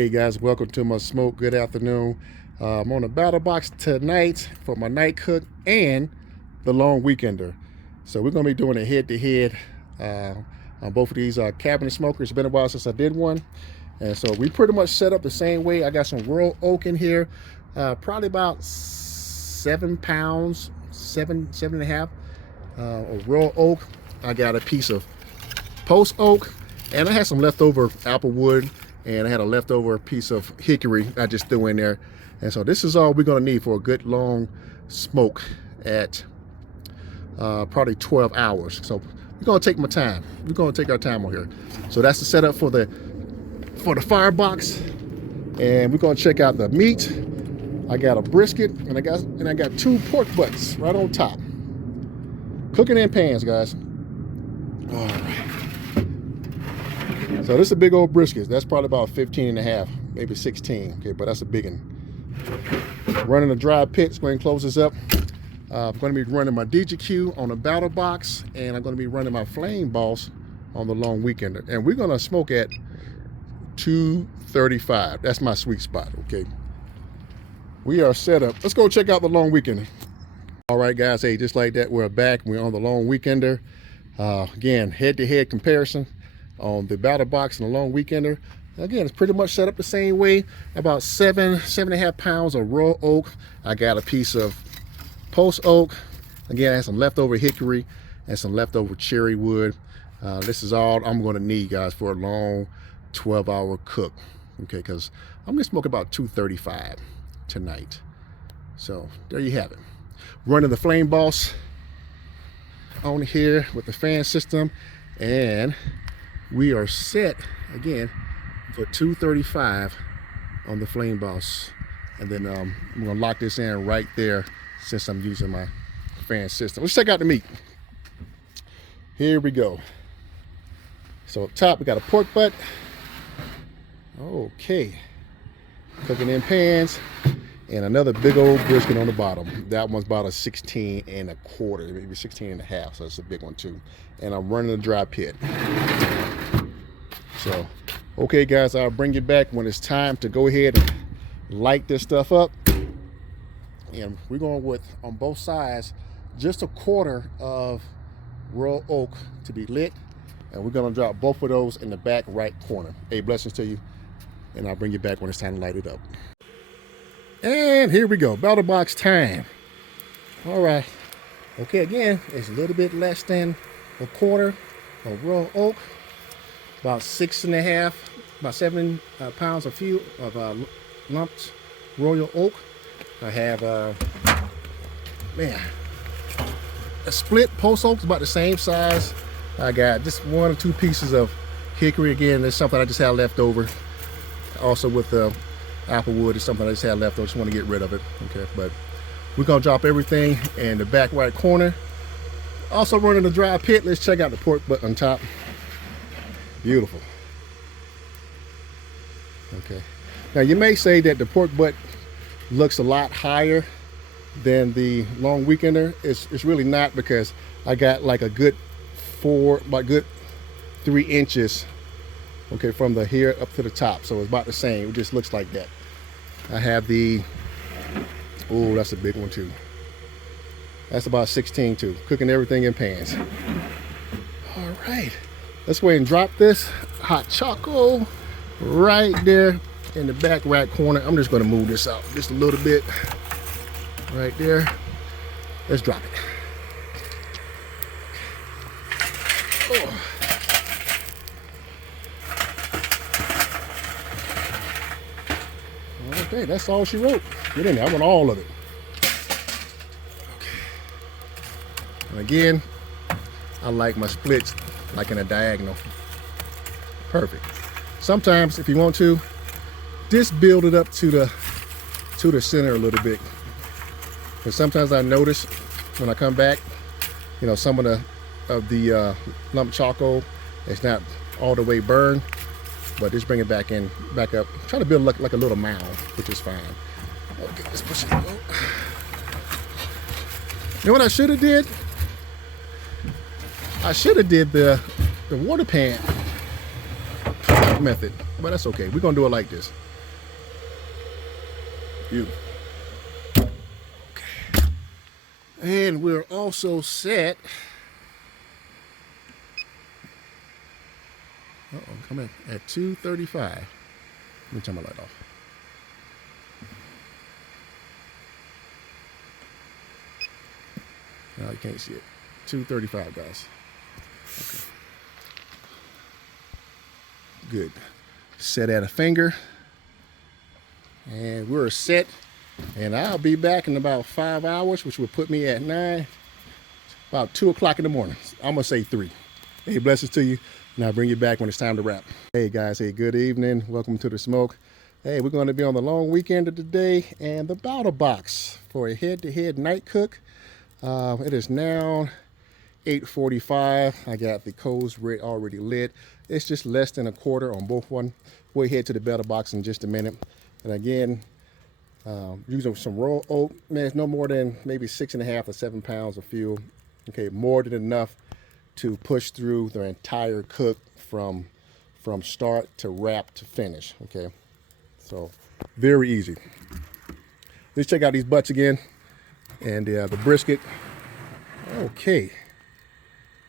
Hey guys, welcome to my smoke. Good afternoon. I'm on the battle box tonight for my night cook and the long weekender. So we're gonna be doing a head-to-head on both of these cabinet smokers. It's been a while since I did one, and so we pretty much set up the same way. I got some raw oak in here, probably about 7 pounds, seven and a half of raw oak. I got a piece of post oak, and I had some leftover apple wood, and I had a leftover piece of hickory I just threw in there. And so this is all we're gonna need for a good long smoke at probably 12 hours. So we're gonna take my time. We're gonna take our time on here. So that's the setup for the firebox. And we're gonna check out the meat. I got a brisket, and I got 2 pork butts right on top. Cooking in pans, guys. All right. So this is a big old brisket. That's probably about 15 and a half, maybe 16. Okay, but that's a big one. Running a dry pit. Go ahead and close this up. I'm going to be running my DGQ on the battle box, and I'm going to be running my flame boss on the long weekender. And we're going to smoke at 235. That's my sweet spot. Okay. We are set up. Let's go check out the long weekender. All right, guys. Hey, just like that, we're back. We're on the long weekender. Again, head-to-head comparison on the battle box and the long weekender. Again, it's pretty much set up the same way. About 7.5 pounds of raw oak. I got a piece of post oak. Again, I had some leftover hickory and some leftover cherry wood. This is all I'm going to need, guys, for a long 12-hour cook. Okay, because I'm going to smoke about 235 tonight. So there you have it. Running the flame boss on here with the fan system, and we are set again for 235 on the flame boss. And then I'm gonna lock this in right there since I'm using my fan system. Let's check out the meat. Here we go. So up top we got a pork butt. Okay, cooking in pans, and another big old brisket on the bottom. That one's about a 16 and a quarter, maybe 16 and a half, so it's a big one too. And I'm running a dry pit. So, okay guys, I'll bring you back when it's time to go ahead and light this stuff up. And we're going with, on both sides, just a quarter of raw oak to be lit. And we're gonna drop both of those in the back right corner. Hey, blessings to you. And I'll bring you back when it's time to light it up. And here we go, battle box time. All right. Okay, again, it's a little bit less than a quarter of raw oak. About 6.5, about 7 pounds of lumped royal oak. I have a split post oak, about the same size. I got just 1 or 2 pieces of hickory. Again, there's something I just had left over. Also with the apple wood is something I just had left over. Just want to get rid of it. Okay, but we're gonna drop everything in the back right corner. Also running the dry pit. Let's check out the pork butt on top. Beautiful. Okay. Now you may say that the pork butt looks a lot higher than the long weekender. It's really not, because I got like a good 3 inches, okay, from the here up to the top. So it's about the same. It just looks like that. I have the, oh, that's a big one too. That's about 16 too. Cooking everything in pans. All right. Let's go ahead and drop this hot choco right there in the back right corner. I'm just going to move this out just a little bit right there. Let's drop it. Oh. Okay, that's all she wrote. Get in there. I want all of it. Okay. And again, I like my splits like in a diagonal. Perfect. Sometimes if you want to, just build it up to the center a little bit. Because sometimes I notice when I come back, you know, some of the lump choco, it's not all the way burned, but just bring it back up. Try to build like a little mound, which is fine. Okay, let's push it. You know what I should have did? I should have did the water pan method, but that's okay. We're gonna do it like this. Beautiful. Okay. And we're also set. Come in at 2:35. Let me turn my light off. Now you can't see it. 2:35, guys. Okay. Good. Set at a finger. And we're set. And I'll be back in about 5 hours, which will put me at 9. About 2 o'clock in the morning. I'm going to say 3. Hey, blessings to you. And I'll bring you back when it's time to wrap. Hey, guys. Hey, good evening. Welcome to the smoke. Hey, we're going to be on the long weekend of today and the battle box for a head-to-head night cook. It is now 8:45. I got the coals already lit. It's just less than a quarter on both one. We'll head to the battle box in just a minute. And again, using some raw oat, man, it's no more than maybe 6.5 to 7 pounds of fuel. Okay, more than enough to push through the entire cook from start to wrap to finish. Okay, so very easy. Let's check out these butts again. And the brisket, okay,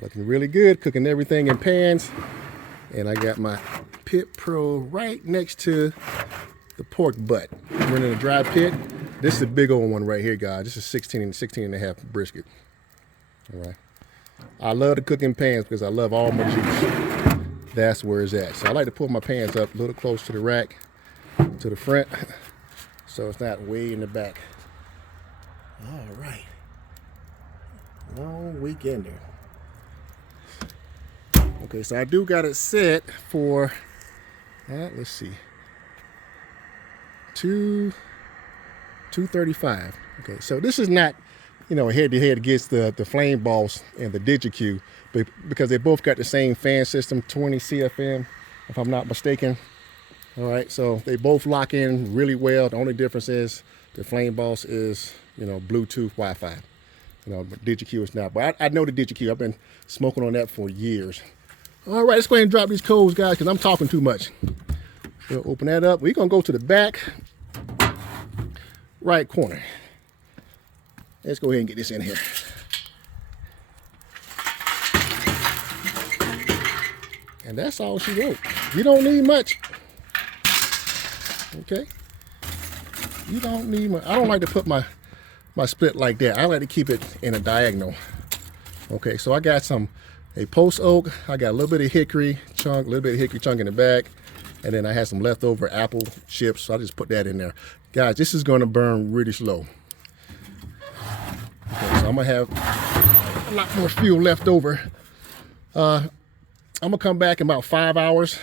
looking really good, cooking everything in pans. And I got my Pit Pro right next to the pork butt. We're in a dry pit. This is a big old one right here, guys. This is 16 and a half brisket. All right. I love to cook in pans because I love all my juice. That's where it's at. So I like to pull my pans up a little close to the rack, to the front, so it's not way in the back. All right, long weekender. Okay, so I do got it set for, let's see, 2:35. Okay, so this is not, head-to-head against the Flame Boss and the DigiQ, but because they both got the same fan system, 20 CFM, if I'm not mistaken. All right, so they both lock in really well. The only difference is the Flame Boss is, Bluetooth, Wi-Fi. But DigiQ is not. But I know the DigiQ. I've been smoking on that for years. All right, let's go ahead and drop these coals, guys, because I'm talking too much. We'll open that up. We're going to go to the back right corner. Let's go ahead and get this in here. And that's all she wrote. You don't need much. Okay? You don't need much. I don't like to put my split like that. I like to keep it in a diagonal. Okay, so I got a post oak. I got a little bit of hickory chunk, in the back. And then I had some leftover apple chips, so I just put that in there. Guys, this is gonna burn really slow. Okay, so I'm gonna have a lot more fuel left over. I'm gonna come back in about 5 hours.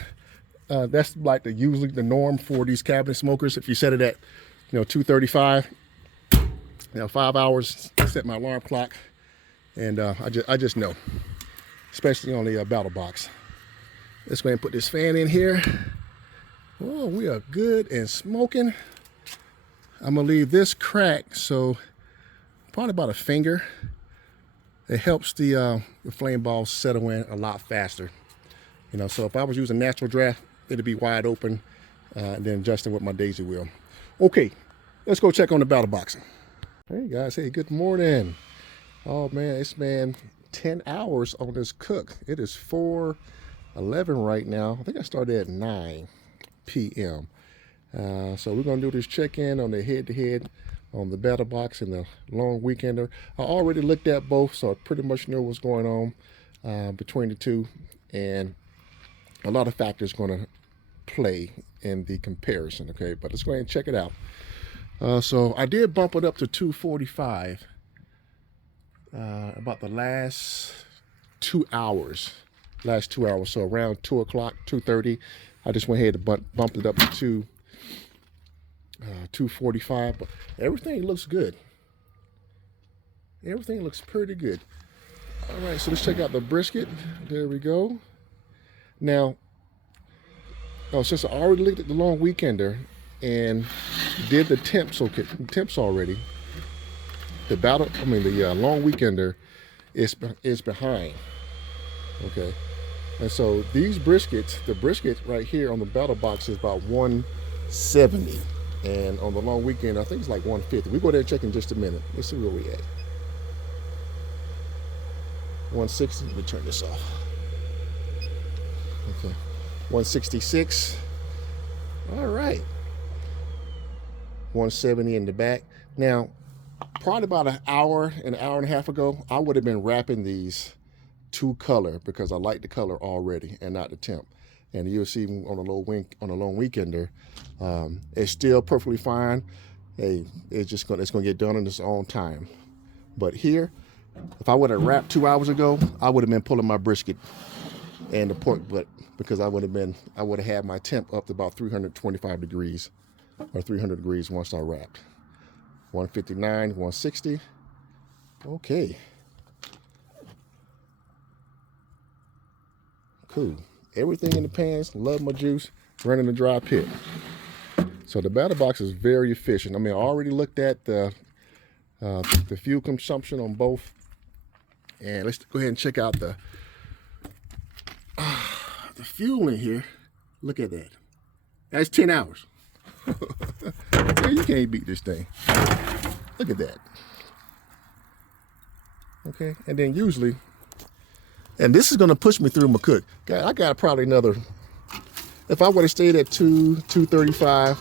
That's like usually the norm for these cabinet smokers. If you set it at 2:35, 5 hours, set my alarm clock, and I just know, especially on the battle box. Let's go ahead and put this fan in here. Oh, we are good and smoking. I'm gonna leave this crack, so probably about a finger. It helps the flame balls settle in a lot faster. So if I was using natural draft, it'd be wide open, and then adjusting with my daisy wheel. Okay, let's go check on the battle box. Hey guys, hey, good morning. Oh man, it's been 10 hours on this cook. It is 4:11 right now. I think I started at 9 p.m. So we're gonna do this check-in on the head-to-head on the battle box and the long weekender. I already looked at both, so I pretty much know what's going on between the two, and a lot of factors gonna play in the comparison. Okay, but let's go ahead and check it out. So I did bump it up to 245 about the last 2 hours. So around 2 o'clock, 2:30, I just went ahead and bumped it up to 245. But everything looks good. Everything looks pretty good. All right, so let's check out the brisket. There we go. Now, since I already looked at the long weekender and did the temps already, the long weekender is behind. Okay, and so these briskets, the brisket right here on the battle box is about 170. And on the long weekend, I think it's like 150. We go there and check in just a minute. Let's see where we at. 160. Let me turn this off. Okay. 166. All right. 170 in the back. Now, probably about an hour and a half ago, I would have been wrapping these to color because I like the color already and not the temp. And you'll see on a long weekender, it's still perfectly fine. Hey, it's gonna get done in its own time. But here, if I would have wrapped 2 hours ago, I would have been pulling my brisket and the pork butt because I would have had my temp up to about 325 degrees or 300 degrees once I wrapped. 159, 160. Okay. Cool. Everything in the pans. Love my juice. Running the dry pit. So the batter box is very efficient. I mean, I already looked at the fuel consumption on both. And let's go ahead and check out the fuel in here. Look at that. That's 10 hours. You can't beat this thing. Look at that. Okay, and then usually, and this is gonna push me through my cook. God, I got probably another, if I would have stayed at 235,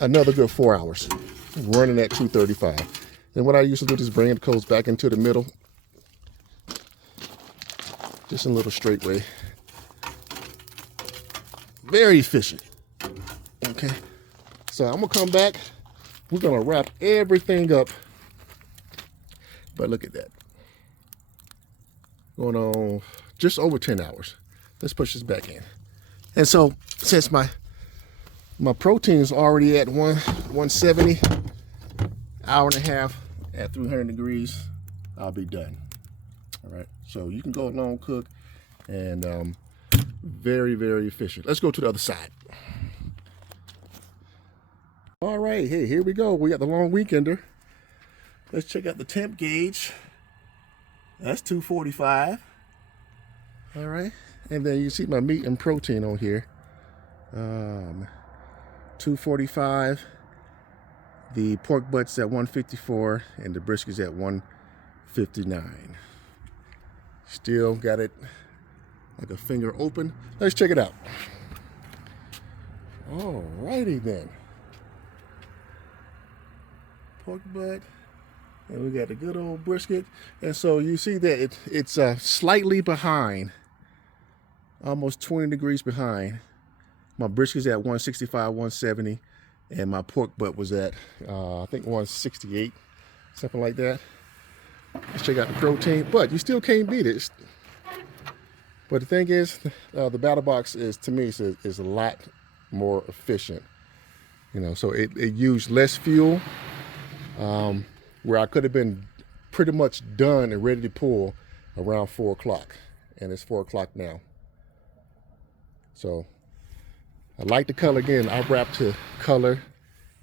another good 4 hours running at 235. And what I usually do is bring the coals back into the middle, just in a little straight way. Very efficient. Okay, so I'm gonna come back. We're gonna wrap everything up. But look at that. Going on just over 10 hours. Let's push this back in. And so since my protein is already at 170, hour and a half at 300 degrees, I'll be done. All right, so you can go long cook and very, very efficient. Let's go to the other side. All right, hey, here we go. We got the long weekender. Let's check out the temp gauge. That's 245. All right, and then you see my meat and protein on here. 245. The pork butt's at 154, and the brisket's at 159. Still got it like a finger open. Let's check it out. All righty then. Pork butt, and we got the good old brisket. And so you see that it's slightly behind, almost 20 degrees behind. My brisket's at 165, 170, and my pork butt was at I think 168, something like that. Let's check out the protein, but you still can't beat it. But the thing is, the batter box is, to me, is a lot more efficient. You know, so it used less fuel. Where I could have been pretty much done and ready to pull around 4 o'clock, and it's 4 o'clock now. So I like the color. Again, I wrap to color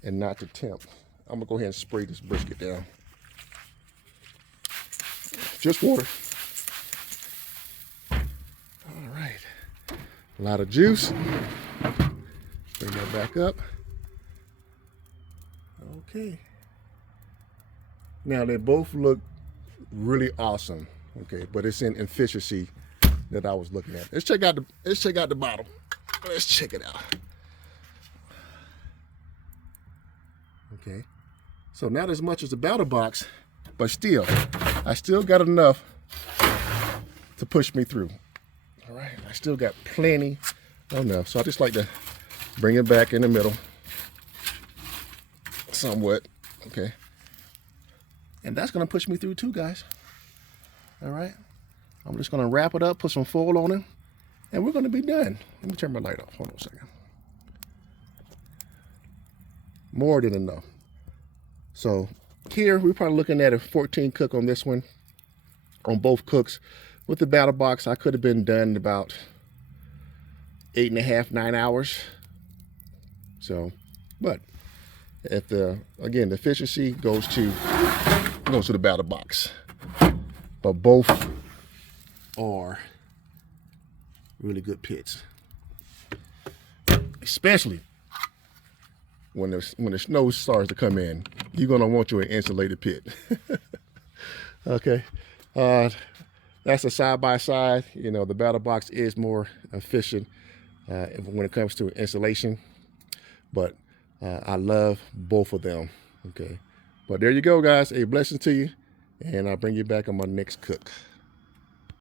and not to temp. I'm gonna go ahead and spray this brisket down. Just water. All right, a lot of juice. Bring that back up. Okay. Now they both look really awesome, okay, but it's in efficiency that I was looking at. Let's check out the bottom. Let's check it out. Okay, so not as much as the batter box, but still, I still got enough to push me through. All right, I still got plenty enough, so I just like to bring it back in the middle, somewhat, okay. And that's gonna push me through too, guys. All right, I'm just gonna wrap it up, put some foil on it, and we're gonna be done. Let me turn my light off, hold on a second. More than enough. So here, we're probably looking at a 14 cook on this one, on both cooks. With the batter box, I could have been done in about 8.5, 9 hours. So, but if again, the efficiency goes to the batter box, but both are really good pits, especially when the snow starts to come in, you're gonna want you an insulated pit. Okay, that's a side by side. You know, the battle box is more efficient when it comes to insulation, but I love both of them. Okay, but there you go, guys. A blessing to you, and I'll bring you back on my next cook.